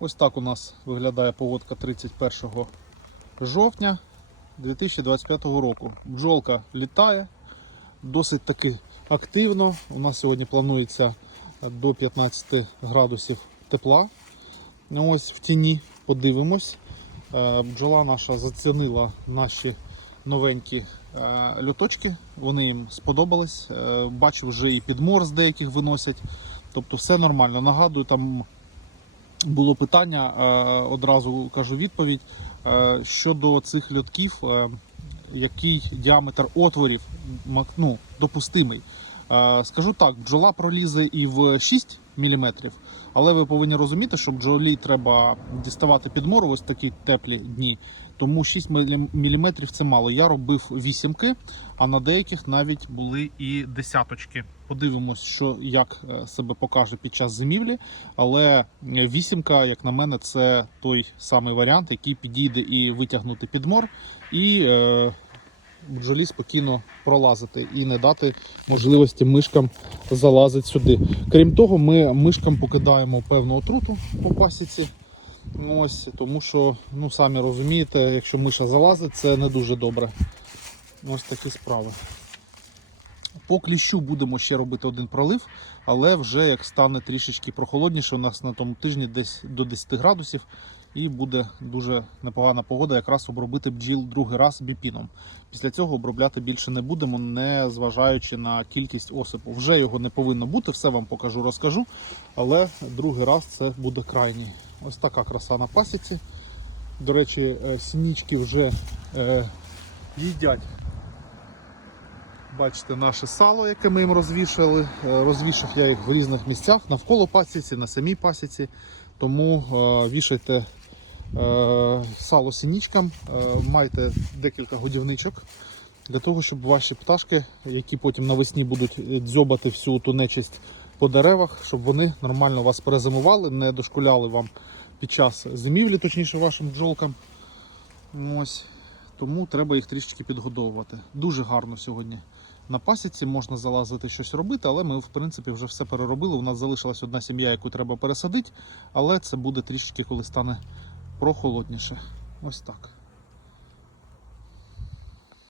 Ось так у нас виглядає погодка 31 жовтня 2025 року. Бджолка літає досить таки активно. У нас сьогодні планується до 15 градусів тепла. Ось в тіні подивимось. Е, Бджола наша зацінила наші новенькі е, льоточки. Вони їм сподобались. Е, Бачив вже і підмор з деяких виносять. Тобто все нормально. Нагадую, там було питання, е, одразу кажу відповідь е, щодо цих льотків, е, який діаметр отворів ну, допустимий. Скажу так, бджола пролізе і в 6 мм, але ви повинні розуміти, що бджолі треба діставати підмор в ось такі теплі дні. Тому 6 мм це мало. Я робив вісімки, а на деяких навіть були і десяточки. Подивимось, що як е, себе покаже під час зимівлі. Але вісімка, як на мене, це той самий варіант, який підійде і витягнути підмор, і е, бджолі спокійно пролазити і не дати можливості мишкам залазити сюди. Крім того, ми мишкам покидаємо певну отруту по пасіці. Ось, тому що, ну самі розумієте, якщо миша залазить, це не дуже добре. Ось такі справи. По кліщу будемо ще робити один пролив, але вже як стане трішечки прохолодніше, у нас на тому тижні десь до 10 градусів, і буде дуже непогана погода якраз обробити бджіл другий раз біпіном. Після цього обробляти більше не будемо, не зважаючи на кількість осипу. Вже його не повинно бути, все вам покажу, розкажу. Але другий раз це буде крайній. Ось така краса на пасіці. До речі, е, синічки вже е, їдять Бачите наше сало, яке ми їм розвішали. Е, Розвішав я їх в різних місцях навколо пасіці, на самій пасіці. Тому е, вішайте е, сало синічкам, е, майте декілька годівничок для того, щоб ваші пташки, які потім навесні будуть дзьобати всю ту нечисть по деревах, щоб вони нормально вас перезимували, не дошкуляли вам під час зимівлі, точніше вашим бджолкам. Ось. Тому треба їх трішечки підгодовувати. Дуже гарно сьогодні на пасіці можна залазити щось робити, але ми, в принципі, вже все переробили. У нас залишилась одна сім'я, яку треба пересадити, але це буде трішечки, коли стане прохолодніше. Ось так.